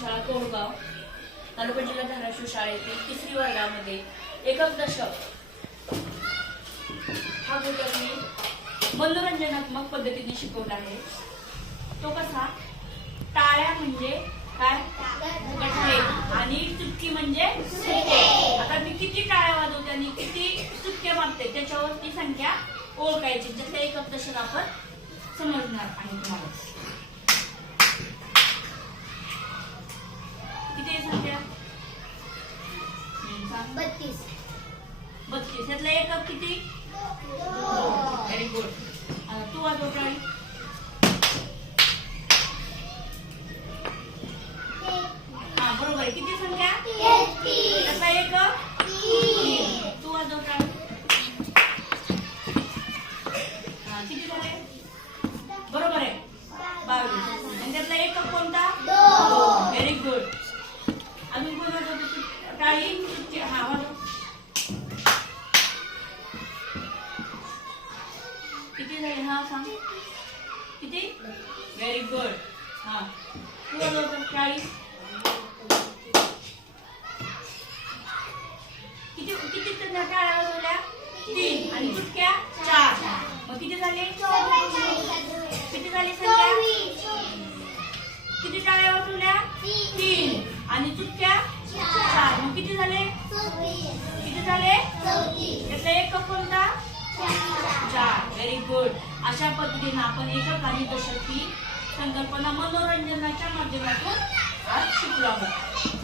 शाळा कोळगाव तालुका जिल्हा धाराशिव शाळेतील तिसरी वर्गामध्ये एकक दशक. हा घटक मी मनोरंजनात्मक पद्धतीने शिकवला आहे. तो कसा? टाळ्या म्हणजे काय? आणि चुटकी म्हणजे आता मी किती टाळ्या वाजवते आणि किती चुटक्या मागते त्याच्यावर ती संख्या ओळखायची. जसं एकक दशक आपण समजणार आहे तुम्हाला. किती आहे संख्या? बत्तीस. बत्तीस. यातला एकक किती? व्हेरी गुड तू वाजव टाळी हा बरोबर आहे. किती संख्या? त्यातला एकक तू वाजव टाळी हा किती झाले? बरोबर आहे. किती झाले? हा सांग किती व्हेरी गुड हा तू टाळी किती किती टाळ्या वाजवल्या तीन आणि चुटक्या चार. मग किती झाले? किती झाली संख्या किती टाळ्या वाजवल्या तीन. आणि चुटक्या चार मग किती झाले किती झाले? त्यातला एक कोणता? चार. व्हेरी गुड अशा पद्धतीने आपण एकक आणि दशक ही संकल्पना मनोरंजनाच्या माध्यमातून आज शिकलो आहोत.